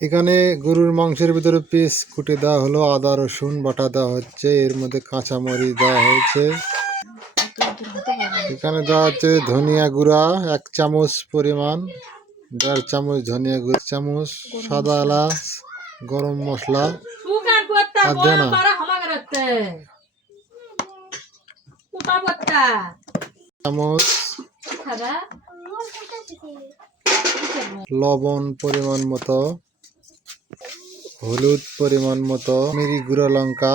এখানে গরুর মাংসের ভিতরে পিস কুটে দেওয়া হলো, আদা রসুন বাটা দেওয়া হচ্ছে, এর মধ্যে কাঁচামরিচ দেওয়া হয়েছে। এখানে দেওয়া হচ্ছে ধনিয়া গুঁড়া 1 চামচ পরিমাণ, 1.5 চামচ ধনিয়া গুঁড়া, 1 চামচ সাদা এলাচ, গরম মশলা আর দেনা চামচ, লবণ পরিমাণ মতো, হলুদ পরিমাণ মতো, মিরি গুঁড়া লঙ্কা,